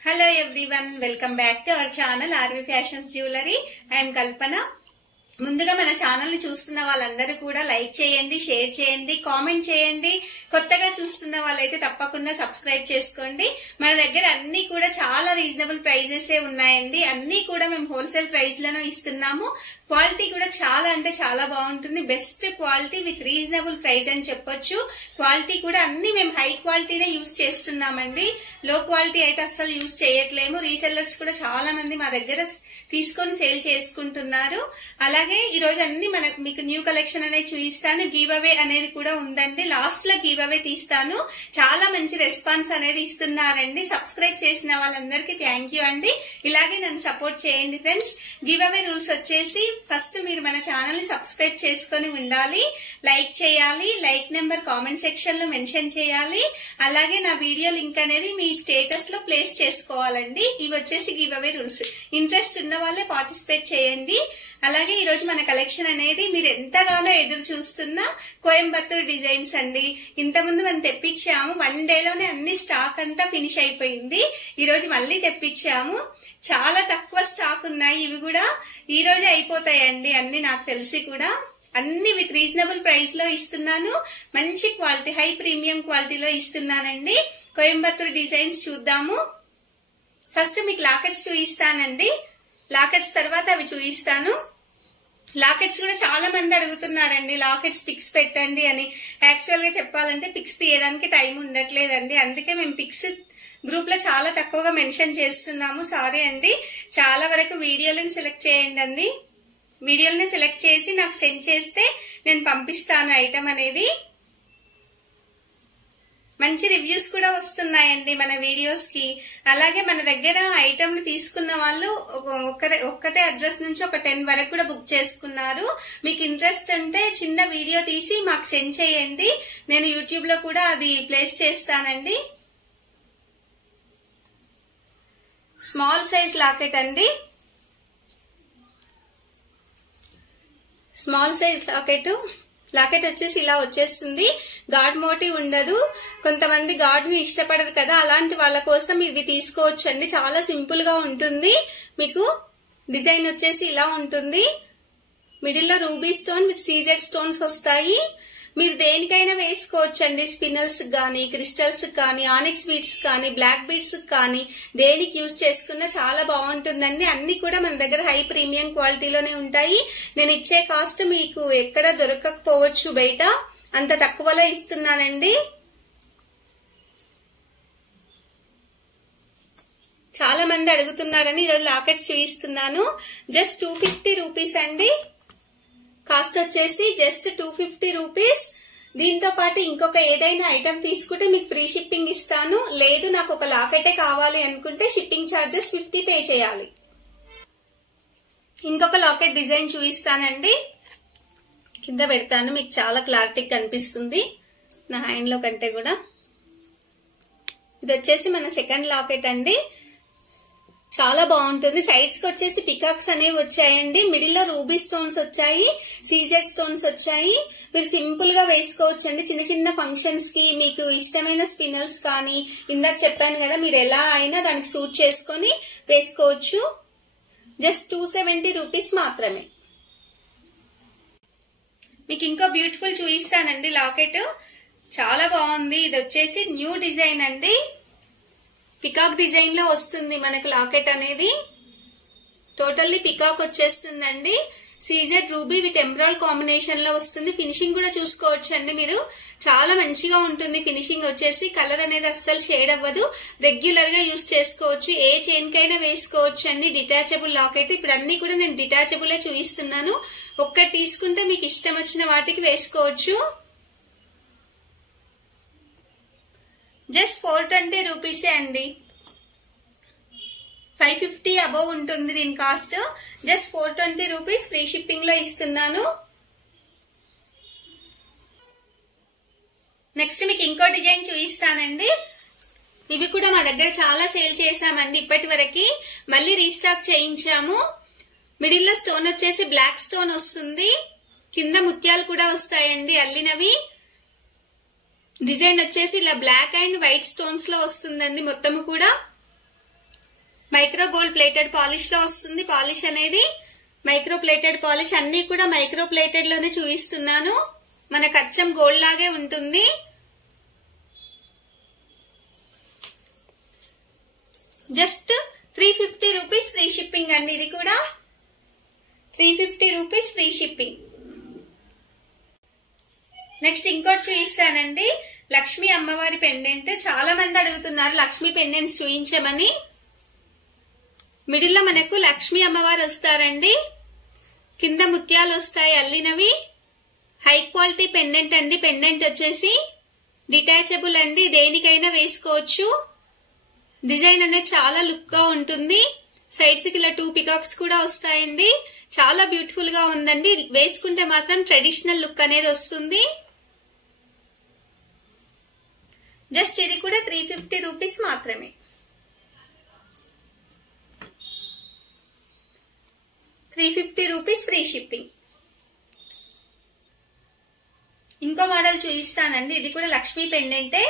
Hello everyone, welcome back to our channel RV Fashions Jewelry. I am Kalpana. ముందుగా మన channel ని చూస్తున్న వాళ్ళందరూ కూడా లైక్ చేయండి, షేర్ చేయండి, కామెంట్ చేయండి. కొత్తగా చూస్తున్న వాళ్ళైతే తప్పకుండా సబ్స్క్రైబ్ చేసుకోండి. మన దగ్గర అన్ని కూడా చాలా రీజనబుల్ ప్రైజెస్ ఉన్నాయండి. అన్ని కూడా మేము హోల్సేల్ ప్రైస్ లను ఇస్తున్నాము. క్వాలిటీ కూడా చాలా అంటే చాలా బాగుంటుంది. Best quality with reasonable price అని చెప్పొచ్చు. క్వాలిటీ కూడా అన్ని మేము హై క్వాలిటీనే యూజ్ చేస్తున్నామండి. లో క్వాలిటీ అయితే అస్సలు యూజ్ చేయట్లేము. రీసెల్లర్స్ కూడా చాలా మంది మా దగ్గర తీసుకొని సేల్ చేసుకుంటున్నారు. అలాగే ఈ రోజు అన్ని మీకు న్యూ కలెక్షన్ అనేది చూపిస్తాను. గివ్ అవే అనేది కూడా ఉందండి. లాస్ట్ లో గివ్ అవే తీస్తాను. చాలా మంచి రెస్పాన్స్ అనేది ఇస్తున్నారండి. సబ్స్క్రైబ్ చేసిన వాళ్ళందరికీ థ్యాంక్ యూ అండి. ఇలాగే నన్ను సపోర్ట్ చేయండి ఫ్రెండ్స్. గివ్ అవే రూల్స్ వచ్చేసి ఫస్ట్ మీరు మన ఛానల్ ని సబ్స్క్రైబ్ చేసుకొని ఉండాలి, లైక్ చేయాలి, లైక్ నెంబర్ కామెంట్ సెక్షన్ లో మెన్షన్ చేయాలి. అలాగే నా వీడియో లింక్ అనేది మీ స్టేటస్ లో ప్లేస్ చేసుకోవాలండి. ఇవి వచ్చేసి గివ్ అవే రూల్స్. ఇంట్రెస్ట్ ఉన్న వాళ్ళే పార్టిసిపేట్ చేయండి. అలాగే ఈ రోజు మన కలెక్షన్ అనేది మీరు ఎంతగానో ఎదురు చూస్తున్న కోయంబత్తూర్ డిజైన్స్ అండి. ఇంతకుముందు మనం తెప్పించాము, 1 డేలోనే అన్ని స్టాక్ అంతా ఫినిష్ అయిపోయింది. ఈ రోజు మళ్ళీ తెప్పించాము. చాలా తక్కువ స్టాక్ ఉన్నాయి. ఇవి కూడా ఈ రోజు అయిపోతాయండి అన్ని. నాకు తెలిసి కూడా అన్ని విత్ రీజనబుల్ ప్రైస్ లో ఇస్తున్నాను. మంచి క్వాలిటీ, హై ప్రీమియం క్వాలిటీలో ఇస్తున్నానండి. కోయంబత్తూర్ డిజైన్స్ చూద్దాము. ఫస్ట్ మీకు లాకెట్స్ చూపిస్తానండి. లాకెట్స్ తర్వాత అవి చూపిస్తాను. లాకెట్స్ కూడా చాలా మంది అడుగుతున్నారండి, లాకెట్స్ పిక్స్ పెట్టండి అని. యాక్చువల్ గా చెప్పాలంటే పిక్స్ తీయడానికి టైం ఉండట్లేదండి. అందుకే మేము పిక్స్ గ్రూప్ లో చాలా తక్కువగా మెన్షన్ చేస్తున్నాము. సారీ అండి. చాలా వరకు వీడియోలను సెలెక్ట్ చేయండి అండి. వీడియోలని సెలెక్ట్ చేసి నాకు సెండ్ చేస్తే నేను పంపిస్తాను ఐటమ్ అనేది. మంచి రివ్యూస్ కూడా వస్తున్నాయండి మన వీడియోస్ కి. అలాగే మన దగ్గర ఐటమ్ ని తీసుకున్న వాళ్ళు ఒక్కటే అడ్రస్ నుంచి ఒక 10 వరకు కూడా బుక్ చేసుకున్నారు. మీకు ఇంట్రెస్ట్ ఉంటే చిన్న వీడియో తీసి మాకు సెండ్ చేయండి. నేను యూట్యూబ్ లో కూడా అది ప్లేస్ చేస్తానండి. స్మాల్ సైజ్ లాకెట్ అండి. స్మాల్ సైజ్ లాకెట్ వచ్చేసి ఇలా వచ్చేస్తుంది. గాడ్ మోటివ్ ఉండదు. కొంతమంది గాడ్ ని ఇష్టపడరు కదా, అలాంటి వాళ్ళ కోసం ఇవి తీసుకోవచ్చు అండి. చాలా సింపుల్ గా ఉంటుంది. మీకు డిజైన్ వచ్చేసి ఇలా ఉంటుంది. మిడిల్ లో ruby stone with CZ stones వస్తాయి. మీరు దేనికైనా వేసుకోవచ్చు అండి. స్పిన్నల్స్ కానీ, క్రిస్టల్స్ కానీ, ఆనిక్స్ బీడ్స్ కానీ, బ్లాక్ బీడ్స్ కానీ దేనికి యూజ్ చేసుకున్నా చాలా బాగుంటుందండి. అన్ని కూడా మన దగ్గర హై ప్రీమియం క్వాలిటీలోనే ఉంటాయి. నేను ఇచ్చే కాస్ట్ మీకు ఎక్కడ దొరకకపోవచ్చు, బయట అంత తక్కువలో ఇస్తున్నానండి. చాలా మంది అడుగుతున్నారని ఈరోజు లాకెట్స్ చూపిస్తున్నాను. జస్ట్ 250 రూపీస్ అండి. కాస్ట్ వచ్చేసి జస్ట్ 250 రూపీస్. దీంతో పాటు ఇంకొక ఏదైనా ఐటమ్ తీసుకుంటే మీకు ఫ్రీ షిప్పింగ్ ఇస్తాను. లేదు నాకు ఒక లాకెటే కావాలి అనుకుంటే షిప్పింగ్ ఛార్జెస్ 50 పే చేయాలి. ఇంకొక లాకెట్ డిజైన్ చూపిస్తానండి. కింద పెడతాను, మీకు చాలా క్లారిటీ కనిపిస్తుంది నా హ్యాండ్ లో కంటే కూడా. ఇది వచ్చేసి మన సెకండ్ లాకెట్ అండి. చాలా బాగుంటుంది. సైడ్స్ కి వచ్చేసి పికాక్స్ అనేవి వచ్చాయండి. మిడిల్ లో రూబీ స్టోన్స్ వచ్చాయి, సీజెడ్ స్టోన్స్ వచ్చాయి. మీరు సింపుల్ గా వేసుకోవచ్చు అండి. చిన్న చిన్న ఫంక్షన్స్ కి మీకు ఇష్టమైన స్పిన్నల్స్ కానీ, ఇందాక చెప్పాను కదా, మీరు ఎలా అయినా దానికి సూట్ చేసుకొని వేసుకోవచ్చు. జస్ట్ 270 రూపీస్ మాత్రమే. మీకు ఇంకో బ్యూటిఫుల్ చూపిస్తానండి లాకెట్. చాలా బాగుంది. ఇది వచ్చేసి న్యూ డిజైన్ అండి. పికాక్ డిజైన్ లో వస్తుంది మనకు లాకెట్ అనేది. టోటల్లీ పికాక్ వచ్చేస్తుందండి. CZ ruby with emerald combination లో వస్తుంది. ఫినిషింగ్ కూడా చూసుకోవచ్చు అండి మీరు. చాలా మంచిగా ఉంటుంది ఫినిషింగ్ వచ్చేసి. కలర్ అనేది అస్సలు షేడ్ అవ్వదు. రెగ్యులర్ గా యూజ్ చేసుకోవచ్చు. ఏ చైన్ కైనా వేసుకోవచ్చు అండి. Detachable locket. ఇప్పుడు అన్ని కూడా నేను డిటాచబుల్ చూపిస్తున్నాను. ఒక్కటి తీసుకుంటే మీకు ఇష్టం వచ్చిన వాటికి వేసుకోవచ్చు. జస్ట్ 420 రూపీసే అండి. 550 అబౌవ్ ఉంటుంది దీని cost. Just 420 rupees free shipping లో ఇస్తున్నాను. నెక్స్ట్ మీకు ఇంకో డిజైన్ చూపిస్తానండి. ఇవి కూడా మా దగ్గర చాలా సేల్ చేసామండి ఇప్పటి వరకు. మళ్ళీ రీస్టాక్ చేయించాము. మిడిల్ లో స్టోన్ వచ్చేసి బ్లాక్ స్టోన్ వస్తుంది. కింద ముత్యాలు కూడా వస్తాయండి అల్లినవి. డిజైన్ వచ్చేసి ఇలా బ్లాక్ అండ్ వైట్ స్టోన్స్ లో వస్తుందండి మొత్తం కూడా. మైక్రో గోల్డ్ ప్లేటెడ్ పాలిష్ లో వస్తుంది. పాలిష్ అనేది మైక్రో ప్లేటెడ్ పాలిష్, అన్ని కూడా మైక్రో ప్లేటెడ్ లోనే చూపిస్తున్నాను. మనకు అచ్చం గోల్డ్ లాగే ఉంటుంది. జస్ట్ 350 రూపీస్ ఫ్రీ షిప్పింగ్ అండి. ఇది కూడా 350 రూపీస్ ఫ్రీ షిప్పింగ్. నెక్స్ట్ ఇంకోటి చూపిస్తానండి, లక్ష్మీ అమ్మవారి పెండెంట్. చాలా మంది అడుగుతున్నారు లక్ష్మీ పెండెంట్స్ చూపించమని. మిడిల్ లో మనకు లక్ష్మీ అమ్మవారు వస్తారండి, కింద ముత్యాలు వస్తాయి అల్లినవి. హై క్వాలిటీ పెండెంట్ అండి. పెండెంట్ వచ్చేసి డిటాచబుల్ అండి, దేనికైనా వేసుకోవచ్చు. డిజైన్ అనేది చాలా లుక్ గా ఉంటుంది. సైడ్స్ కి ఇలా 2 పికాక్స్ కూడా వస్తాయండి. చాలా బ్యూటిఫుల్ గా ఉందండి. వేసుకుంటే మాత్రం ట్రెడిషనల్ లుక్ అనేది వస్తుంది. జస్ట్ ఇది కూడా 350 రూపీస్ మాత్రమే. 350 రూపీస్ ఫ్రీ షిప్పింగ్. ఇంకో మోడల్ చూపిస్తానండి. ఇది కూడా లక్ష్మీ పెండెంటే,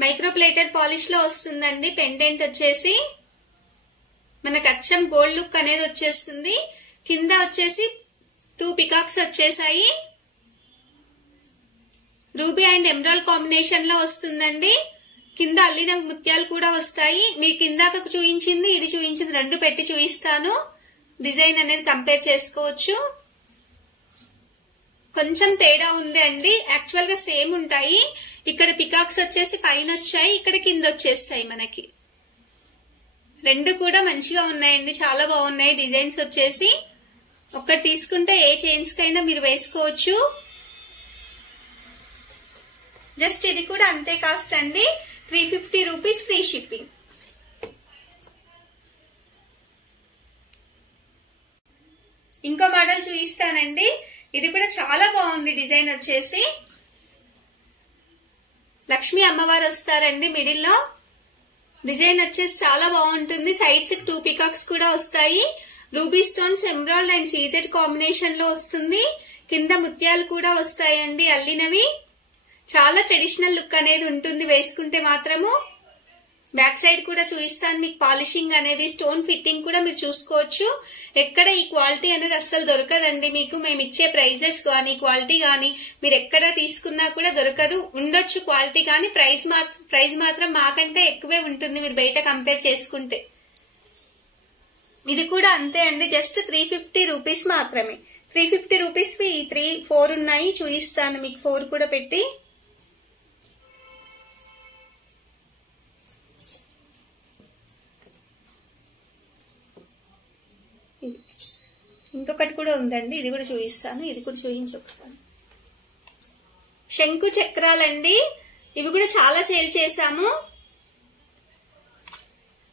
మైక్రో ప్లేటెడ్ పాలిష్ లో వస్తుందండి. పెండెంట్ వచ్చేసి మనకు అచ్చం గోల్డ్ లుక్ అనేది వచ్చేస్తుంది. కింద వచ్చేసి 2 పికాక్స్ వచ్చేసాయి. రూబీ అండ్ ఎమరాల్డ్ కాంబినేషన్ లో వస్తుందండి. కింద అల్లిన ముత్యాలు కూడా వస్తాయి. మీకు కిందాక చూపించింది ఇది చూపించింది రెండు పెట్టి చూపిస్తాను. డిజైన్ అనేది కంపేర్ చేసుకోవచ్చు. కొంచెం తేడా ఉంది అండి, యాక్చువల్ గా సేమ్ ఉంటాయి. ఇక్కడ పికాక్స్ వచ్చేసి పైన వచ్చాయి, ఇక్కడ కింద వచ్చేస్తాయి. మనకి రెండు కూడా మంచిగా ఉన్నాయండి, చాలా బాగున్నాయి. డిజైన్స్ వచ్చేసి ఒక్కటి తీసుకుంటే ఏ చైన్స్ కైనా మీరు వేసుకోవచ్చు. జస్ట్ ఇది కూడా అంతే కాస్ట్ అండి, 350 రూపీస్ ఫ్రీ షిప్పింగ్. ఇంకో మోడల్ చూపిస్తానండి. ఇది కూడా చాలా బాగుంది. డిజైన్ వచ్చేసి లక్ష్మీ అమ్మవారు వస్తారండి మిడిల్ లో. డిజైన్ వచ్చేసి చాలా బాగుంటుంది. సైడ్స్ 2 పికాక్స్ కూడా వస్తాయి. Ruby stones, emerald and CZ combination లో వస్తుంది. కింద ముత్యాలు కూడా వస్తాయండి అల్లినవి. చాలా ట్రెడిషనల్ లుక్ అనేది ఉంటుంది వేసుకుంటే మాత్రము. బ్యాక్ సైడ్ కూడా చూపిస్తాను మీకు. పాలిషింగ్ అనేది, స్టోన్ ఫిట్టింగ్ కూడా మీరు చూసుకోవచ్చు. ఎక్కడ ఈ క్వాలిటీ అనేది అస్సలు దొరకదండి మీకు. మేము ఇచ్చే ప్రైజెస్ కానీ క్వాలిటీ కానీ మీరు ఎక్కడ తీసుకున్నా కూడా దొరకదు. ఉండొచ్చు క్వాలిటీ కానీ ప్రైస్ మాత్రం మాకంటే ఎక్కువే ఉంటుంది మీరు బయట కంపేర్ చేసుకుంటే. ఇది కూడా అంతే అండి, జస్ట్ 350 రూపీస్ మాత్రమే. 350 రూపీస్ 4 ఉన్నాయి, చూపిస్తాను మీకు 4 కూడా పెట్టి. ఇంకొకటి కూడా ఉందండి, ఇది కూడా చూపిస్తాను. ఇది కూడా చూపించి ఒకసారి. శంకు చక్రాలండి, ఇవి కూడా చాలా సేల్ చేసాము.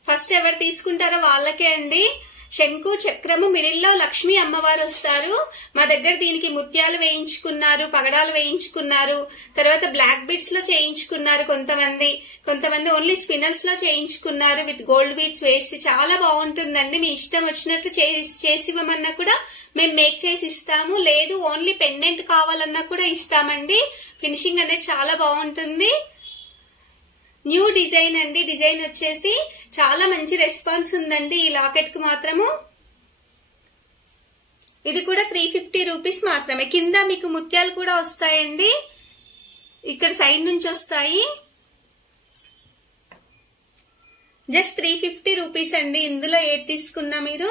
ఫస్ట్ ఎవరు తీసుకుంటారో వాళ్ళకే అండి. శంకు చక్రము మిడిల్లో లక్ష్మీ అమ్మవారు వస్తారు. మా దగ్గర దీనికి ముత్యాలు వేయించుకున్నారు, పగడాలు వేయించుకున్నారు, తర్వాత బ్లాక్ బీడ్స్ లో చేయించుకున్నారు కొంతమంది ఓన్లీ స్పినల్స్ లో చేయించుకున్నారు విత్ గోల్డ్ బీడ్స్ వేసి. చాలా బాగుంటుందండి. మీ ఇష్టం వచ్చినట్టు చేసి ఇవ్వమన్నా కూడా మేము మేక్ చేసి ఇస్తాము. లేదు ఓన్లీ పెండెంట్ కావాలన్నా కూడా ఇస్తామండి. ఫినిషింగ్ అనేది చాలా బాగుంటుంది. న్యూ డిజైన్ అండి. డిజైన్ వచ్చేసి చాలా మంచి రెస్పాన్స్ ఉందండి ఈ లాకెట్ కు మాత్రము. ఇది కూడా 350 రూపీస్ మాత్రమే. కింద మీకు ముత్యాలు కూడా వస్తాయండి, ఇక్కడ సైడ్ నుంచి వస్తాయి. జస్ట్ 350 రూపీస్ అండి. ఇందులో ఏది తీసుకున్నా మీరు.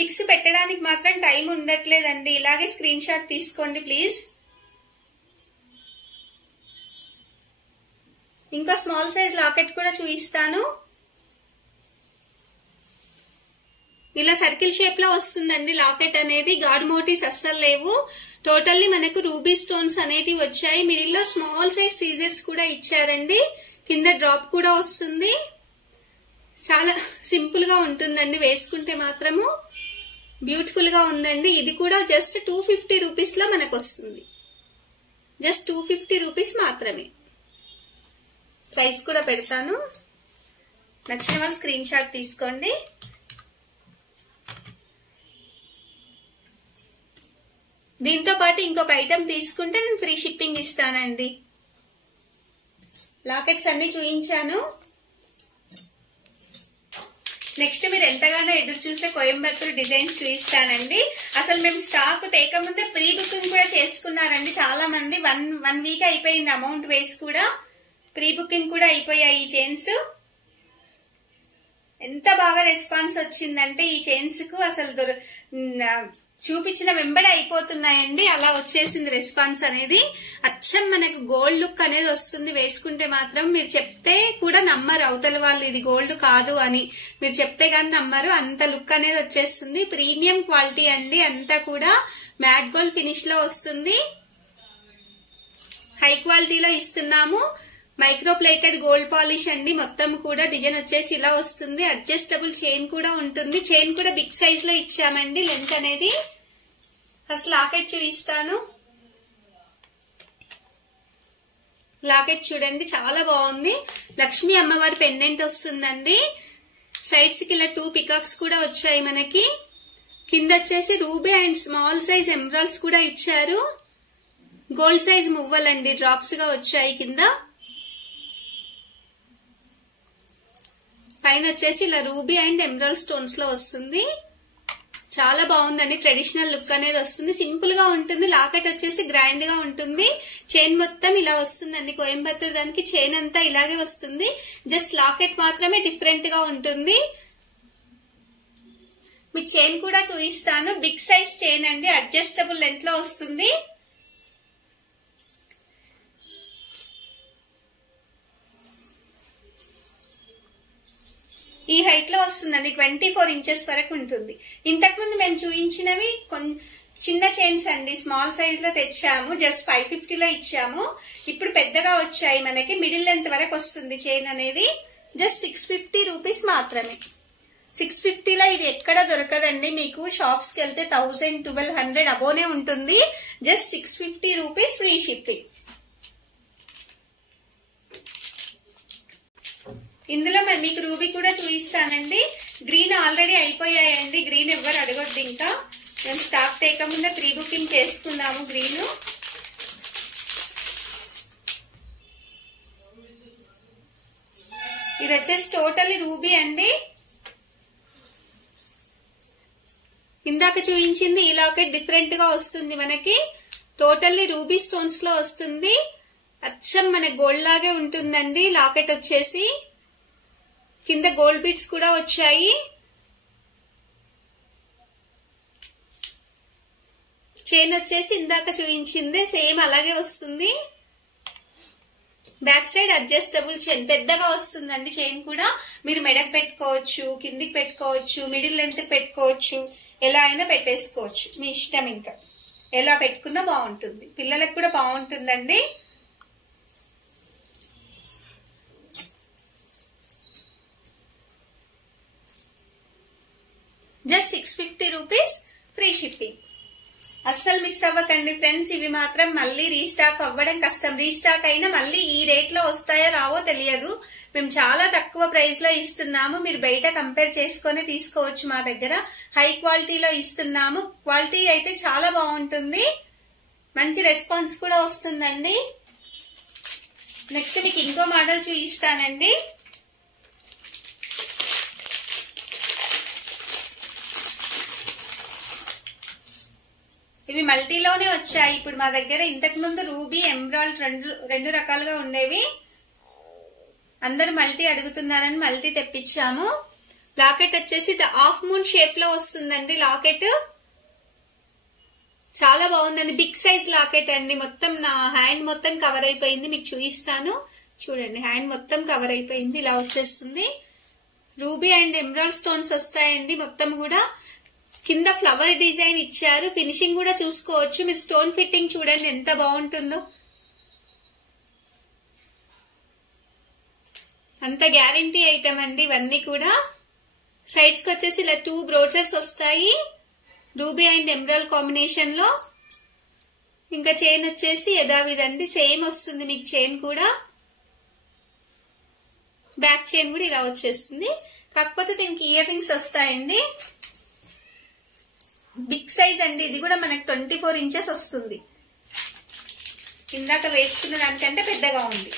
పిక్స్ పెట్టడానికి మాత్రం టైం ఉండట్లేదండి, ఇలాగే స్క్రీన్ షాట్ తీసుకోండి ప్లీజ్. ఇంకా స్మాల్ సైజ్ లాకెట్ కూడా చూపిస్తాను. ఇలా సర్కిల్ షేప్ లో వస్తుందండి లాకెట్ అనేది. గాడ్ మోటివ్స్ అస్సలు లేవు. టోటల్లీ మనకు రూబీ స్టోన్స్ అనేటివి వచ్చాయి. మిడిల్ లో స్మాల్ సైజ్ సీజర్స్ కూడా ఇచ్చారండి. కింద డ్రాప్ కూడా వస్తుంది. చాలా సింపుల్ గా ఉంటుందండి, వేసుకుంటే మాత్రము బ్యూటిఫుల్ గా ఉందండి. ఇది కూడా జస్ట్ 250 రూపీస్ లో మనకు వస్తుంది. జస్ట్ 250 రూపీస్ మాత్రమే. ప్రైస్ కూడా పెడతాను, నచ్చిన వాళ్ళు స్క్రీన్ షాట్ తీసుకోండి. దీంతో పాటు ఇంకొక ఐటెం తీసుకుంటే నేను ఫ్రీ షిప్పింగ్ ఇస్తానండి. లాకెట్స్ అన్ని చూపించాను. నెక్స్ట్ మీరు ఎంతగానో ఎదురు చూసే కోయంబత్తూర్ డిజైన్స్ చూపిస్తానండి. అసలు మేము స్టాక్ తేకముందే ప్రీ బుకింగ్ కూడా చేసుకున్నారండి చాలా మంది. వన్ వీక్ అయిపోయింది అమౌంట్ వేసి కూడా. ప్రీ బుకింగ్ కూడా అయిపోయాయి ఈ చైన్స్. ఎంత బాగా రెస్పాన్స్ వచ్చిందంటే ఈ చైన్స్ కు అసలు చూపించిన వెంబడి అయిపోతున్నాయండి. అలా వచ్చేసింది రెస్పాన్స్ అనేది. అచ్చం మనకు గోల్డ్ లుక్ అనేది వస్తుంది వేసుకుంటే మాత్రం. మీరు చెప్తే కూడా నమ్మరు అవతల వాళ్ళు ఇది గోల్డ్ కాదు అని. మీరు చెప్తే కానీ నమ్మరు, అంత లుక్ అనేది వచ్చేస్తుంది. ప్రీమియం క్వాలిటీ అండి. అంతా కూడా మ్యాట్ గోల్డ్ ఫినిష్ లో వస్తుంది. హై క్వాలిటీలో ఇస్తున్నాము. మైక్రో ప్లేటెడ్ గోల్డ్ పాలిష్ అండి. మొత్తం కూడా డిజైన్ వచ్చేసి ఇలా వస్తుంది. అడ్జస్టబుల్ చైన్ కూడా ఉంటుంది. చైన్ కూడా బిగ్ సైజ్ లో ఇచ్చామండి లెంత్ అనేది. ఫస్ట్ లాకెట్ చూపిస్తాను. లాకెట్ చూడండి చాలా బాగుంది. లక్ష్మీ అమ్మవారి పెండెంట్ వస్తుందండి. సైడ్స్ కి ఇలా 2 పికాక్స్ కూడా వచ్చాయి మనకి. కింద వచ్చేసి ruby and small size emeralds కూడా ఇచ్చారు. గోల్డ్ సైజ్ మువ్వలండి డ్రాప్స్ గా వచ్చాయి కింద. పైన వచ్చేసి ఇలా రూబీ అండ్ ఎమరాల్డ్ స్టోన్స్ లో వస్తుంది. చాలా బాగుందండి. ట్రెడిషనల్ లుక్ అనేది వస్తుంది. సింపుల్ గా ఉంటుంది. లాకెట్ వచ్చేసి గ్రాండ్ గా ఉంటుంది. చైన్ మొత్తం ఇలా వస్తుందండి. కోయంబత్తూర్ దానికి చైన్ అంతా ఇలాగే వస్తుంది. జస్ట్ లాకెట్ మాత్రమే డిఫరెంట్ గా ఉంటుంది. మీకు చైన్ కూడా చూపిస్తాను. బిగ్ సైజ్ చైన్ అండి. అడ్జస్టబుల్ లెంత్ లో వస్తుంది. ఈ హైట్ లో వస్తుందండి. 24 ఇంచెస్ వరకు ఉంటుంది. ఇంతకుముందు మేము చూపించినవి చిన్న చైన్స్ అండి. స్మాల్ సైజ్ లో తెచ్చాము. జస్ట్ 550 లో ఇచ్చాము. ఇప్పుడు పెద్దగా వచ్చాయి మనకి. మిడిల్ లెంత్ వరకు వస్తుంది చైన్ అనేది. జస్ట్ 650 రూపీస్ మాత్రమే. 650 లో ఇది ఎక్కడ దొరకదండి మీకు. షాప్స్ కి వెళ్తే 1000, 1200 అబోనే ఉంటుంది. Just 650 rupees free shipping. ఇందులో మరి మీకు రూబీ కూడా చూపిస్తానండి. గ్రీన్ ఆల్రెడీ అయిపోయాయండి. గ్రీన్ ఎవ్వరు అడగొద్దు. ఇంకా మేము స్టాక్ తేకముందే ప్రీ బుకింగ్ చేసుకున్నాము గ్రీన్. ఇది వచ్చేసి టోటల్లీ రూబీ అండి. ఇందాక చూపించింది ఈ లాకెట్ డిఫరెంట్ గా వస్తుంది మనకి. టోటల్లీ రూబీ స్టోన్స్ లో వస్తుంది. అచ్చం మన గోల్డ్ లాగే ఉంటుందండి. లాకెట్ వచ్చేసి కింద గోల్డ్ బీడ్స్ కూడా వచ్చాయి. చైన్ వచ్చేసి ఇందాక చూపించిందే సేమ్ అలాగే వస్తుంది. బ్యాక్ సైడ్ అడ్జస్టబుల్ చైన్ పెద్దగా వస్తుందండి. చైన్ కూడా మీరు మెడకు పెట్టుకోవచ్చు, కిందికి పెట్టుకోవచ్చు, మిడిల్ లెంత్ పెట్టుకోవచ్చు, ఎలా అయినా పెట్టేసుకోవచ్చు. మీ ఇష్టం. ఇంకా ఎలా పెట్టుకున్నా బాగుంటుంది. పిల్లలకు కూడా బాగుంటుందండి. Just 650 rupees free shipping. అస్సలు మిస్ అవ్వకండి ఫ్రెండ్స్. ఇవి మాత్రం మళ్ళీ రీస్టాక్ అవ్వడం కష్టం. రీస్టాక్ అయినా మళ్ళీ ఈ రేట్ లో వస్తాయో రావో తెలియదు. మేము చాలా తక్కువ ప్రైస్ లో ఇస్తున్నాము. మీరు బయట కంపేర్ చేసుకొని తీసుకోవచ్చు. మా దగ్గర హై క్వాలిటీలో ఇస్తున్నాము. క్వాలిటీ అయితే చాలా బాగుంటుంది. మంచి రెస్పాన్స్ కూడా వస్తుందండి. నెక్స్ట్ మీకు ఇంకో మోడల్ చూపిస్తానండి. ఇవి మల్టీలోనే వచ్చాయి ఇప్పుడు మా దగ్గర. ఇంతకు ముందు రూబీ, ఎమరాల్డ్ రెండు రకాలుగా ఉండేవి. అందరు మల్టీ అడుగుతున్నారని మల్టీ తెప్పించాము. లాకెట్ వచ్చేసి హాఫ్ మూన్ షేప్ లో వస్తుందండి. లాకెట్ చాలా బాగుందండి. బిగ్ సైజ్ లాకెట్ అండి. మొత్తం నా హ్యాండ్ మొత్తం కవర్ అయిపోయింది. మీకు చూపిస్తాను చూడండి. హ్యాండ్ మొత్తం కవర్ అయిపోయింది. ఇలా వచ్చేస్తుంది. రూబీ అండ్ ఎమరాల్డ్ స్టోన్స్ వస్తాయండి. మొత్తం కూడా కింద ఫ్లవర్ డిజైన్ ఇచ్చారు. ఫినిషింగ్ కూడా చూసుకోవచ్చు. మీరు స్టోన్ ఫిట్టింగ్ చూడండి ఎంత బాగుంటుందో. అంత గ్యారంటీ ఐటమ్ అండి ఇవన్నీ కూడా. సైడ్స్ కి వచ్చేసి ఇలా 2 బ్రోచర్స్ వస్తాయి. రూబీ అండ్ ఎమరాల్డ్ కాంబినేషన్ లో. ఇంకా చైన్ వచ్చేసి యథావిధండి సేమ్ వస్తుంది మీకు. చైన్ కూడా బ్యాక్ చైన్ కూడా ఇలా వచ్చేస్తుంది. కాకపోతే దీనికి ఇయర్ రింగ్స్ వస్తాయండి. బిగ్ సైజ్ అండి. ఇది కూడా మనకు 24 ఇంచెస్ వస్తుంది. ఇందాక వేసుకున్న దానికంటే పెద్దగా ఉంది.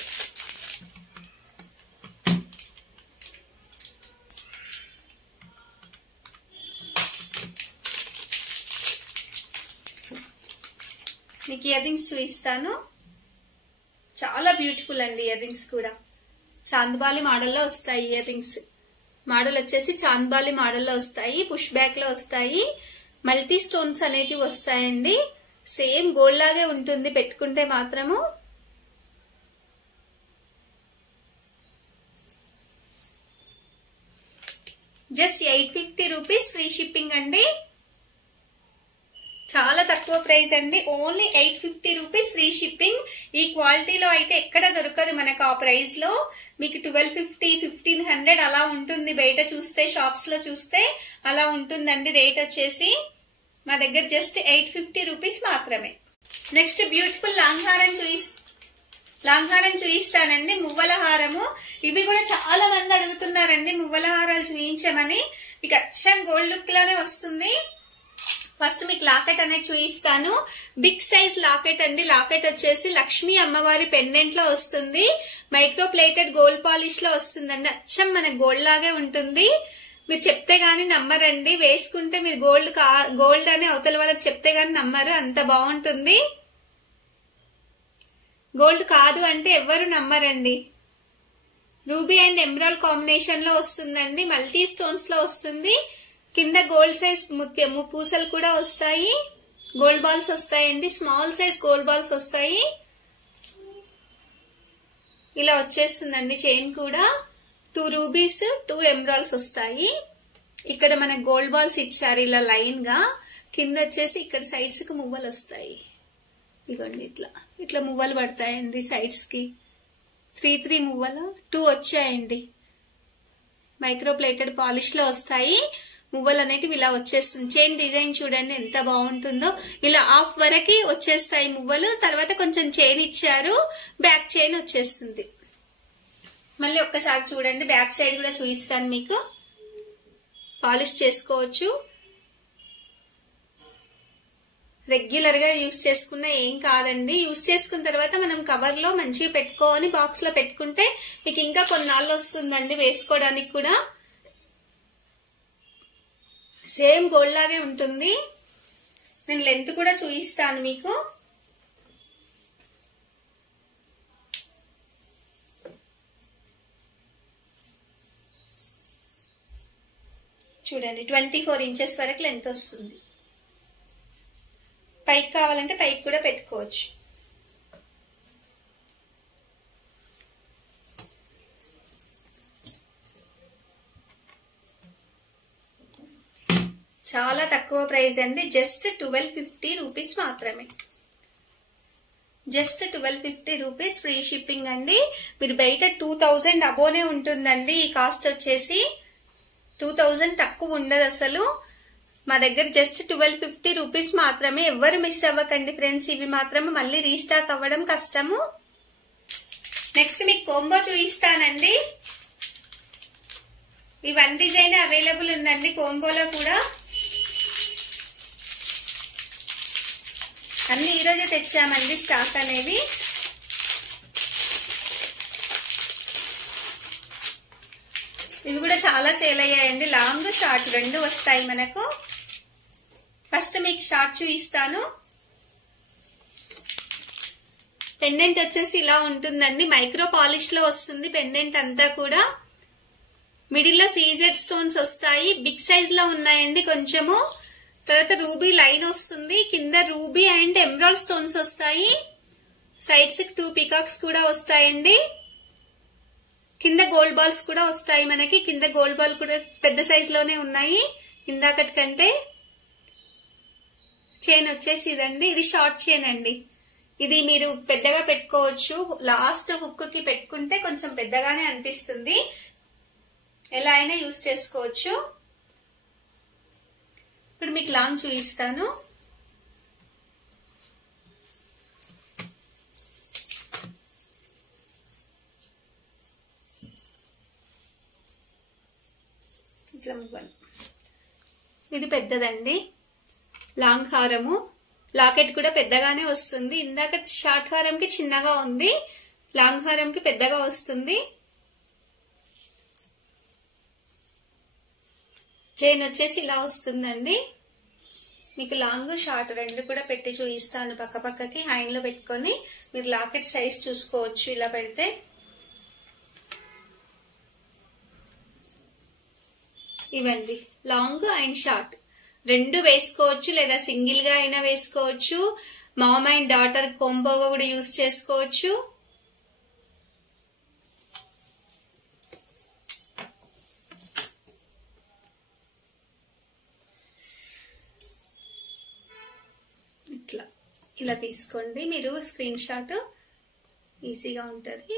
ఇయర్ రింగ్స్ చూపిస్తాను. చాలా బ్యూటిఫుల్ అండి ఇయర్ రింగ్స్ కూడా. చాంద్బాలి మోడల్లో వస్తాయి ఇయర్ రింగ్స్. మోడల్ వచ్చేసి చాంద్బాలి మోడల్లో వస్తాయి, పుష్ బ్యాక్ లో వస్తాయి, మల్టీ స్టోన్స్ అనేటివి వస్తాయండి. సేమ్ గోల్డ్ లాగే ఉంటుంది పెట్టుకుంటే మాత్రము. జస్ట్ 850 రూపీస్ ఫ్రీ షిప్పింగ్ అండి. చాలా తక్కువ ప్రైస్ అండి. Only 850 rupees free shipping. ఈ క్వాలిటీలో అయితే ఎక్కడ దొరకదు మనకు. ఆ ప్రైస్ లో మీకు 1250, 1500 అలా ఉంటుంది. బయట చూస్తే షాప్స్ లో చూస్తే అలా ఉంటుందండి రేట్ వచ్చేసి. మా దగ్గర జస్ట్ 850 రూపీస్ మాత్రమే. నెక్స్ట్ బ్యూటిఫుల్ లాంగ్ హారం చూపిస్తానండి. మువ్వల హారము. ఇవి కూడా చాలా మంది అడుగుతున్నారండి మువ్వల హారాలు చూపించమని. మీకు అచ్చం గోల్డ్ లుక్ లోనే వస్తుంది. ఫస్ట్ మీకు లాకెట్ అనేది చూపిస్తాను. బిగ్ సైజ్ లాకెట్ అండి. లాకెట్ వచ్చేసి లక్ష్మీ అమ్మవారి పెండెంట్ లో వస్తుంది. మైక్రో ప్లేటెడ్ గోల్డ్ పాలిష్ లో వస్తుందండి. అచ్చం మన గోల్డ్ లాగే ఉంటుంది. మీరు చెప్తే గానీ నమ్మరండి. వేసుకుంటే మీరు గోల్డ్ అని అవతల వాళ్ళకి చెప్తే గానీ నమ్మరు, అంత బాగుంటుంది. గోల్డ్ కాదు అంటే ఎవ్వరు నమ్మరండి. రూబీ అండ్ ఎమరాల్డ్ కాంబినేషన్ లో వస్తుందండి. మల్టీ స్టోన్స్ లో వస్తుంది. కింద గోల్డ్ సైజ్ ముత్యము పూసలు కూడా వస్తాయి. గోల్డ్ బాల్స్ వస్తాయండి. స్మాల్ సైజ్ గోల్డ్ బాల్స్ వస్తాయి. ఇలా వచ్చేస్తుందండి చైన్ కూడా. 2 రూబీస్ 2 ఎమరాల్డ్స్ వస్తాయి. ఇక్కడ మనకు గోల్డ్ బాల్స్ ఇచ్చారు ఇలా లైన్ గా. కింద వచ్చేసి ఇక్కడ సైడ్స్ కి మువ్వలు వస్తాయి. ఇదిగోండి ఇట్లా మువ్వలు పడతాయండి సైడ్స్ కి. 3 మువ్వలు 2 వచ్చాయండి. మైక్రో ప్లేటెడ్ పాలిష్ లో వస్తాయి. మువ్వలు అనేటివి ఇలా వచ్చేస్తుంది. చైన్ డిజైన్ చూడండి ఎంత బాగుంటుందో. ఇలా హాఫ్ వరకు వచ్చేస్తాయి మువ్వలు. తర్వాత కొంచెం చైన్ ఇచ్చారు. బ్యాక్ చైన్ వచ్చేస్తుంది. మళ్ళీ ఒక్కసారి చూడండి. బ్యాక్ సైడ్ కూడా చూపిస్తాను మీకు. పాలిష్ చేసుకోవచ్చు. రెగ్యులర్ గా యూజ్ చేసుకున్న ఏం కాదండి. యూజ్ చేసుకున్న తర్వాత మనం కవర్ లో మంచిగా పెట్టుకోని బాక్స్ లో పెట్టుకుంటే మీకు ఇంకా కొన్నాళ్ళు వస్తుందండి వేసుకోవడానికి కూడా. సేమ్ గోల్డ్ లాగే ఉంటుంది. నేను లెంత్ కూడా చూపిస్తాను మీకు. చూడండి 24 ఇంచెస్ వరకు లెంత్ వస్తుంది. పైకి కావాలంటే పైకి కూడా పెట్టుకోవచ్చు. చాలా తక్కువ ప్రైస్ అండి. జస్ట్ 1250 రూపీస్ మాత్రమే. జస్ట్ 1250 రూపీస్ ఫ్రీ షిప్పింగ్ అండి. మీరు బయట 2000 అబోనే ఉంటుందండి ఈ కాస్ట్ వచ్చేసి. 2000 తక్కువ ఉండదు అసలు. మా దగ్గర జస్ట్ 1250 రూపీస్ మాత్రమే. ఎవరు మిస్ అవ్వకండి ఫ్రెండ్స్. ఇవి మాత్రమే మళ్ళీ రీస్టాక్ అవ్వడం కష్టము. నెక్స్ట్ మీకు కోంబో చూపిస్తానండి. ఈ 1 డిజైన్ అవైలబుల్ ఉందండి కోంబోలో కూడా. అన్ని ఈరోజే తెచ్చామండి స్టాక్ అనేవి. ఇవి కూడా చాలా సేల్ అయ్యాయండి. లాంగ్ షార్ట్ 2 వస్తాయి మనకు. ఫస్ట్ మీకు షార్ట్ చూపిస్తాను. పెండెంట్ వచ్చేసి ఇలా ఉంటుందండి. మైక్రో పాలిష్ లో వస్తుంది పెండెంట్ అంతా కూడా. మిడిల్ లో సీజెడ్ స్టోన్స్ వస్తాయి. బిగ్ సైజ్ లో ఉన్నాయండి కొంచెము. తర్వాత రూబీ లైన్ వస్తుంది. కింద రూబీ అండ్ ఎమరాల్డ్ స్టోన్స్ వస్తాయి. సైడ్స్ 2 పీకాక్స్ కూడా వస్తాయండి. కింద గోల్డ్ బాల్స్ కూడా వస్తాయి మనకి. కింద గోల్డ్ బాల్ కూడా పెద్ద సైజ్ లోనే ఉన్నాయి ఇందాకటి కంటే. చైన్ వచ్చేసి ఇదండి. ఇది షార్ట్ చైన్ అండి. ఇది మీరు పెద్దగా పెట్టుకోవచ్చు. లాస్ట్ హుక్ కి పెట్టుకుంటే కొంచెం పెద్దగానే అనిపిస్తుంది. ఎలా అయినా యూజ్ చేసుకోవచ్చు. ఇప్పుడు మీకు లాంగ్ చూపిస్తాను. ఇది పెద్దదండి లాంగ్ హారము. లాకెట్ కూడా పెద్దగానే వస్తుంది. ఇందాక షార్ట్ హారంకి చిన్నగా ఉంది. లాంగ్ హారంకి పెద్దగా వస్తుంది. చైన్ వచ్చేసి ఇలా వస్తుందండి. మీకు లాంగ్ షార్ట్ రెండు కూడా పెట్టి చూపిస్తాను. పక్క పక్కకి హ్యాండ్ లో పెట్టుకొని మీరు లాకెట్ సైజ్ చూసుకోవచ్చు. ఇలా పెడితే ఇవండి లాంగ్ అండ్ షార్ట్ రెండు వేసుకోవచ్చు, లేదా సింగిల్ గా అయినా వేసుకోవచ్చు. మామ్ అండ్ డాటర్ కాంబోగా కూడా యూస్ చేసుకోవచ్చు. ఇలా తీసుకోండి, మీరు స్క్రీన్ షాట్ ఈజీగా ఉంటుంది.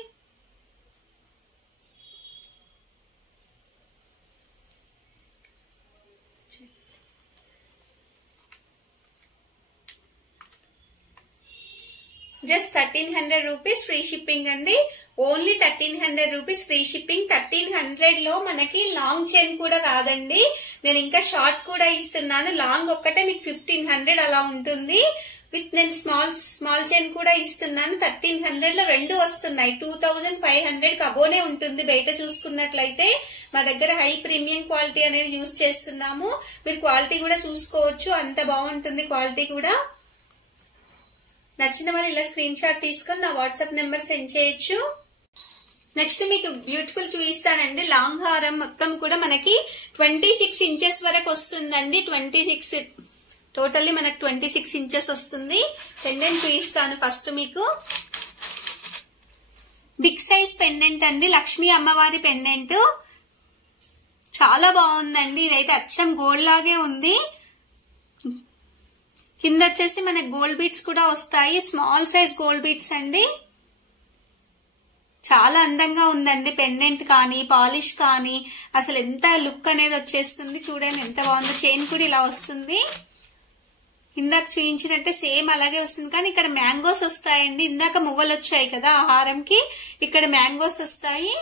జస్ట్ 1300 రూపీస్ ఫ్రీ షిప్పింగ్ అండి. Only 1300 rupees free shipping. 1300 లో మనకి లాంగ్ చైన్ కూడా రాదండి. నేను ఇంకా షార్ట్ కూడా ఇస్తున్నాను. లాంగ్ ఒక్కటే మీకు 1500 అలా ఉంటుంది. విత్ నేను స్మాల్ చైన్ కూడా ఇస్తున్నాను. 1300 లో రెండు వస్తున్నాయి. 2500 అబోనే ఉంటుంది బయట చూసుకున్నట్లయితే. మా దగ్గర హై ప్రీమియం క్వాలిటీ అనేది యూజ్ చేస్తున్నాము. మీరు క్వాలిటీ కూడా చూసుకోవచ్చు, అంత బాగుంటుంది క్వాలిటీ కూడా. నచ్చిన వాళ్ళు ఇలా స్క్రీన్ షాట్ తీసుకొని నా వాట్సాప్ నెంబర్ సెండ్ చేయొచ్చు. నెక్స్ట్ మీకు బ్యూటిఫుల్ చూపిస్తానండి. లాంగ్ హారం మొత్తం కూడా మనకి 26 ఇంచెస్ వరకు వస్తుందండి. 26 టోటల్లీ మనకు 26 ఇంచెస్ వస్తుంది. పెండెంట్ చూపిస్తాను ఫస్ట్ మీకు. బిగ్ సైజ్ పెండెంట్ అండి, లక్ష్మీ అమ్మవారి పెండెంట్. చాలా బాగుందండి. ఇదైతే అచ్చం గోల్డ్ లాగే ఉంది. కింద వచ్చేసి మనకి గోల్డ్ బీట్స్ కూడా వస్తాయి. స్మాల్ సైజ్ గోల్డ్ బీట్స్ అండి. చాలా అందంగా ఉందండి పెండెంట్ కానీ పాలిష్ కానీ. అసలు ఎంత లుక్ అనేది వచ్చేస్తుంది చూడండి, ఎంత బాగుందో. చైన్ కూడా ఇలా వస్తుంది. ఇందాక చూపించినట్టే సేమ్ అలాగే వస్తుంది, కానీ ఇక్కడ మ్యాంగోస్ వస్తాయండి. ఇందాక మువ్వలు వచ్చాయి కదా ఆహారంకి, ఇక్కడ మ్యాంగోస్ వస్తాయి,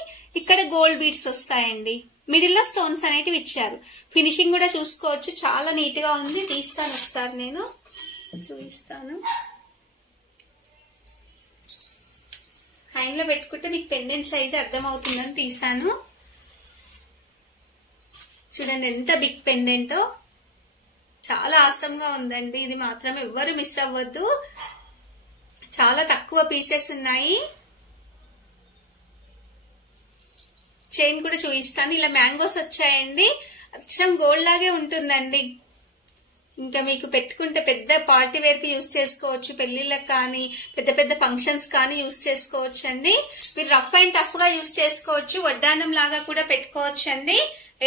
ఇక్కడ గోల్డ్ బీట్స్ వస్తాయండి. మిడిల్ లో స్టోన్స్ అనేటివి ఇచ్చారు. ఫినిషింగ్ కూడా చూసుకోవచ్చు, చాలా నీట్ గా ఉంది. తీస్తాను ఒకసారి, నేను చూపిస్తాను. హ్యాండ్ లో పెట్టుకుంటే మీకు పెండెంట్ సైజ్ అర్థమవుతుందని తీసాను. చూడండి ఎంత బిగ్ పెండెంట్, చాలా ఆసంగా ఉందండి. ఇది మాత్రం ఎవ్వరు మిస్ అవ్వద్దు. చాలా తక్కువ పీసెస్ ఉన్నాయి. చైన్ కూడా చూపిస్తాను. ఇలా మ్యాంగోస్ వచ్చాయండి. అచ్చం గోల్డ్ లాగే ఉంటుందండి. ఇంకా మీకు పెట్టుకుంటే పెద్ద పార్టీ వేర్ కి యూస్ చేసుకోవచ్చు, పెళ్లిళ్ళకి కానీ పెద్ద పెద్ద ఫంక్షన్స్ కానీ యూస్ చేసుకోవచ్చు అండి. మీరు రఫ్ అండ్ టఫ్ గా యూస్ చేసుకోవచ్చు, వడ్డానం లాగా కూడా పెట్టుకోవచ్చు అండి.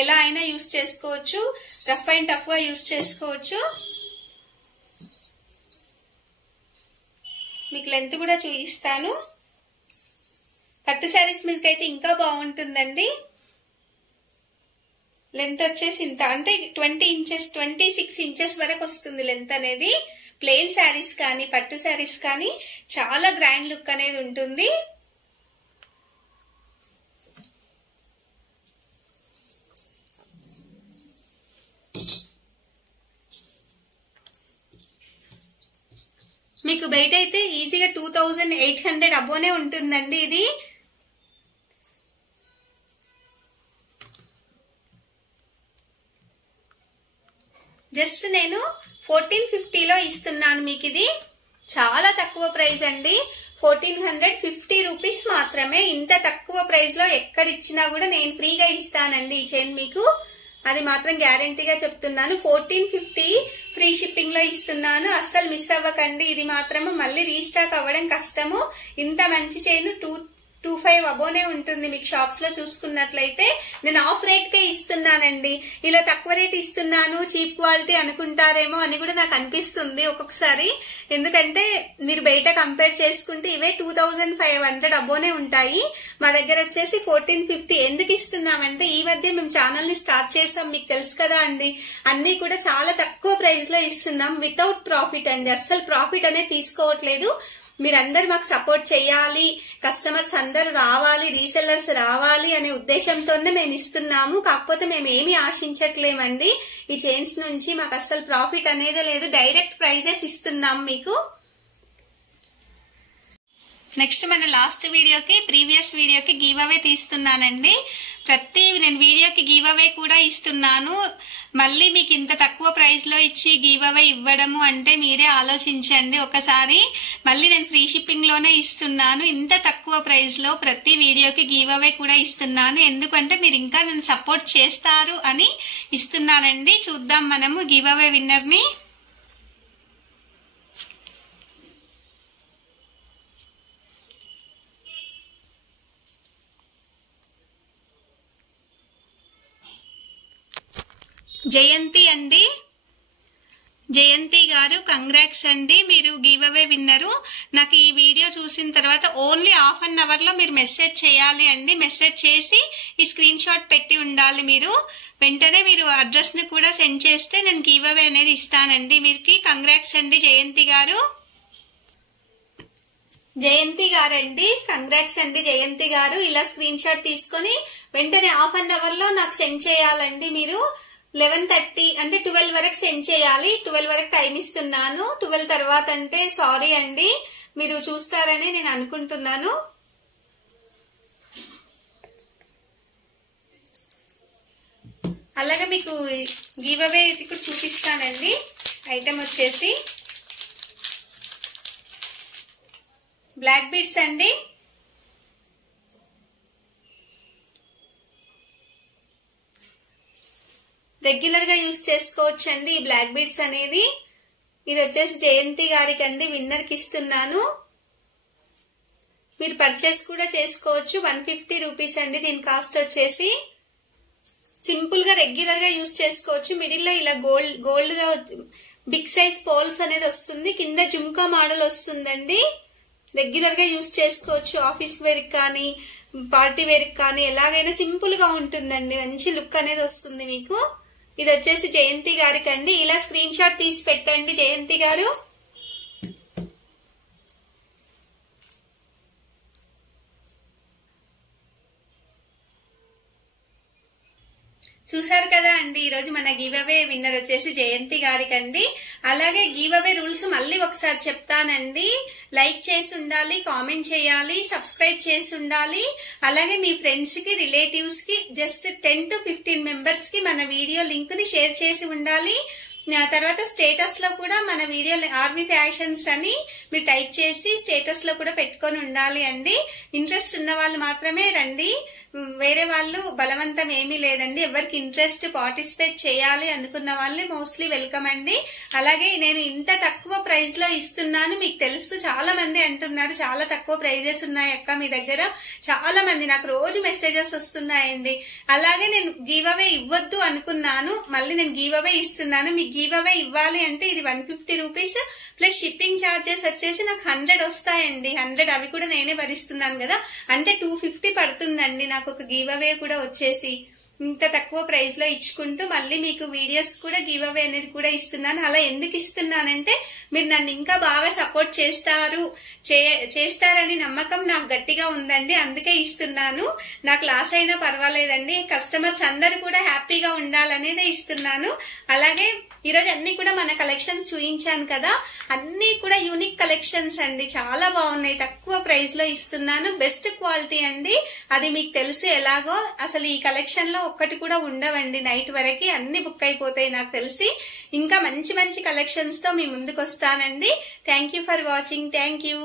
ఎలా అయినా యూస్ చేసుకోవచ్చు, రఫ్ అండ్ టఫ్ గా యూస్ చేసుకోవచ్చు. మీకు లెంత్ కూడా చూపిస్తాను. పట్టు శారీస్ మీదకైతే ఇంకా బాగుంటుందండి. లెంత్ వచ్చేసి ఇంత, అంటే 26 ఇంచెస్ వరకు వస్తుంది లెంత్ అనేది. ప్లెయిన్ శారీస్ కానీ పట్టు శారీస్ కానీ చాలా గ్రాండ్ లుక్ అనేది ఉంటుంది. మీకు బయట అయితే ఈజీగా 2800 అబోనే ఉంటుందండి ఇది. జస్ట్ నేను 1450లో ఇస్తున్నాను మీకు. ఇది చాలా తక్కువ ప్రైస్ అండి. 1450 రూపీస్ మాత్రమే. ఇంత తక్కువ ప్రైస్ లో ఎక్కడ ఇచ్చినా కూడా నేను ఫ్రీగా ఇస్తానండి ఈ చైన్ మీకు. అది మాత్రం గ్యారంటీగా చెప్తున్నాను. 1450 ఫ్రీ షిప్పింగ్ లో ఇస్తున్నాను. అస్సలు మిస్ అవ్వకండి. ఇది మాత్రము మళ్ళీ రీస్టాక్ అవ్వడం కష్టము. ఇంత మంచి చైన్ 25 అబోనే ఉంటుంది మీకు షాప్స్ లో చూసుకున్నట్లయితే. నేను ఆఫ్ రేట్ కే ఇస్తున్నానండి. ఇలా తక్కువ రేట్ ఇస్తున్నాను, చీప్ క్వాలిటీ అనుకుంటారేమో అని కూడా నాకు అనిపిస్తుంది ఒక్కొక్కసారి. ఎందుకంటే మీరు బయట కంపేర్ చేసుకుంటే ఇవే 2500 అబోనే ఉంటాయి. మా దగ్గర వచ్చేసి 1450. ఎందుకు ఇస్తున్నామంటే ఈ మధ్య మేము ఛానల్ ని స్టార్ట్ చేసాం, మీకు తెలుసు కదా అండి. అన్ని కూడా చాలా తక్కువ ప్రైస్ లో ఇస్తున్నాం, వితౌట్ ప్రాఫిట్ అండి. అస్సలు ప్రాఫిట్ అనేది తీసుకోవట్లేదు. మీరందరూ మాకు సపోర్ట్ చేయాలి, కస్టమర్స్ అందరూ రావాలి, రీసెల్లర్స్ రావాలి అనే ఉద్దేశంతోనే మేము ఇస్తున్నాము. కాకపోతే మేము ఏమీ ఆశించట్లేమండి ఈ చైన్స్ నుంచి. మాకు అస్సలు ప్రాఫిట్ అనేది లేదు, డైరెక్ట్ ప్రైజెస్ ఇస్తున్నాం మీకు. నెక్స్ట్ మన లాస్ట్ వీడియోకి ప్రీవియస్ వీడియోకి గివ్ అవే తీస్తున్నానండి. నేను వీడియోకి గివ్ అవే కూడా ఇస్తున్నాను. మళ్ళీ మీకు ఇంత తక్కువ ప్రైస్ లో ఇచ్చి గివ్ అవే ఇవ్వడము అంటే మీరే ఆలోచించండి ఒకసారి. మళ్ళీ నేను ఫ్రీ షిప్పింగ్ లోనే ఇస్తున్నాను. ఇంత తక్కువ ప్రైస్ లో ప్రతి వీడియోకి గివ్ అవే కూడా ఇస్తున్నాను. ఎందుకంటే మీరు ఇంకా నన్ను సపోర్ట్ చేస్తారు అని ఇస్తున్నానండి. చూద్దాం మనము గివ్ అవే విన్నర్ ని. జయంతి అండి, జయంతి గారు కంగ్రాట్స్ అండి, మీరు గివ్ అవే విన్నరు. నాకు ఈ వీడియో చూసిన తర్వాత ఓన్లీ హాఫ్ అన్ అవర్ లో మీరు మెసేజ్ చేయాలి అండి. మెసేజ్ చేసి ఈ స్క్రీన్ షాట్ పెట్టి ఉండాలి. మీరు వెంటనే మీరు అడ్రస్ ని కూడా సెండ్ చేస్తే నేను గివ్ అవే అనేది ఇస్తానండి మీకు. కంగ్రాట్స్ అండి జయంతి గారు. జయంతి గారండి, కంగ్రాట్స్ అండి జయంతి గారు. ఇలా స్క్రీన్ షాట్ తీసుకొని వెంటనే హాఫ్ అన్ అవర్ లో నాకు సెండ్ చేయాలండి. మీరు 11:30 అంటే 12 వరకు సెండ్ చేయాలి. 12 వరకు టైం ఇస్తున్నాను. 12 తర్వాత అంటే సారీ అండి, మీరు చూస్తారని నేను అనుకుంటున్నాను. అలాగే మీకు గివ్ అవే ఇప్పుడు చూపిస్తానండి. ఐటమ్ వచ్చేసి బ్లాక్ బీడ్స్ అండి. రెగ్యులర్ గా యూజ్ చేసుకోవచ్చు అండి ఈ బ్లాక్ బీడ్స్ అనేది. ఇది వచ్చేసి జయంతి గారికి అండి, విన్నర్ కి ఇస్తున్నాను. మీరు పర్చేస్ కూడా చేసుకోవచ్చు. 150 రూపీస్ అండి దీని కాస్ట్ వచ్చేసి. సింపుల్ గా రెగ్యులర్ గా యూజ్ చేసుకోవచ్చు. మిడిల్ లో ఇలా గోల్డ్ గా బిగ్ సైజ్ పోల్స్ అనేది వస్తుంది. కింద జుమ్కా మోడల్ వస్తుందండి. రెగ్యులర్ గా యూజ్ చేసుకోవచ్చు. ఆఫీస్ వేర్ కానీ పార్టీ వేర్ కానీ ఎలాగైనా సింపుల్ గా ఉంటుందండి. మంచి లుక్ అనేది వస్తుంది మీకు. ఇది వచ్చేసి జయంతి గారికి అండి. ఇలా స్క్రీన్ షాట్ తీసి పెట్టండి జయంతి గారు. చూసారు కదా అండి, ఈరోజు మన గివ్ అవే విన్నర్ వచ్చేసి జయంతి గారికి అండి. అలాగే గివ్ అవే రూల్స్ మళ్ళీ ఒకసారి చెప్తానండి. లైక్ చేసి ఉండాలి, కామెంట్ చేయాలి, సబ్స్క్రైబ్ చేసి ఉండాలి. అలాగే మీ ఫ్రెండ్స్ కి రిలేటివ్స్ కి జస్ట్ 10 to 15 మెంబర్స్ కి మన వీడియో లింక్ ని షేర్ చేసి ఉండాలి. తర్వాత స్టేటస్ లో కూడా మన వీడియో ఆర్వి ఫ్యాషన్స్ అని మీరు టైప్ చేసి స్టేటస్ లో కూడా పెట్టుకొని ఉండాలి అండి. ఇంట్రెస్ట్ ఉన్న వాళ్ళు మాత్రమే రండి, వేరే వాళ్ళు బలవంతం ఏమీ లేదండి. ఎవరికి ఇంట్రెస్ట్ పార్టిసిపేట్ చేయాలి అనుకున్న వాళ్ళే మోస్ట్లీ వెల్కమ్ అండి. అలాగే నేను ఇంత తక్కువ ప్రైస్ లో ఇస్తున్నాను. మీకు తెలుసు, చాలా మంది అంటున్నారు చాలా తక్కువ ప్రైజెస్ ఉన్నాయి అక్క మీ దగ్గర. చాలా మంది నాకు రోజు మెసేజెస్ వస్తున్నాయండి. అలాగే నేను గివ్ అవే ఇవ్వద్దు అనుకున్నాను, మళ్ళీ నేను గివ్ అవే ఇస్తున్నాను. మీకు గివ్ అవే ఇవ్వాలి అంటే ఇది 150 రూపీస్ ప్లస్ షిప్పింగ్ ఛార్జెస్ వచ్చేసి నాకు 100 వస్తాయండి. 100 అవి కూడా నేనే భరిస్తున్నాను కదా, అంటే 250 పడుతుందండి నాకు ఒక గివ్ అవే కూడా వచ్చేసి. ఇంత తక్కువ ప్రైస్ లో ఇచ్చుకుంటూ మళ్ళీ మీకు వీడియోస్ కూడా గివ్ అవే అనేది కూడా ఇస్తున్నాను. అలా ఎందుకు ఇస్తున్నానంటే మీరు నన్ను ఇంకా బాగా సపోర్ట్ చేస్తారని నమ్మకం నాకు గట్టిగా ఉందండి. అందుకే ఇస్తున్నాను. నాకు లాస్ అయినా పర్వాలేదండి, కస్టమర్స్ అందరూ కూడా హ్యాపీగా ఉండాలనేదే ఇస్తున్నాను. అలాగే ఈరోజు అన్ని కూడా మన కలెక్షన్స్ చూపించాను కదా, అన్ని కూడా యూనిక్ కలెక్షన్స్ అండి. చాలా బాగున్నాయి. తక్కువ ప్రైస్ లో ఇస్తున్నాను. బెస్ట్ క్వాలిటీ అండి. అది మీకు తెలుసు ఎలాగో. అసలు ఈ కలెక్షన్ లో ఒక్కటి కూడా ఉండవండి. నైట్ వరకు అన్ని బుక్ అయిపోతాయి నాకు తెలిసి. ఇంకా మంచి మంచి కలెక్షన్స్ తో మీ ముందుకు వస్తానండి. Thank you for watching. Thank you.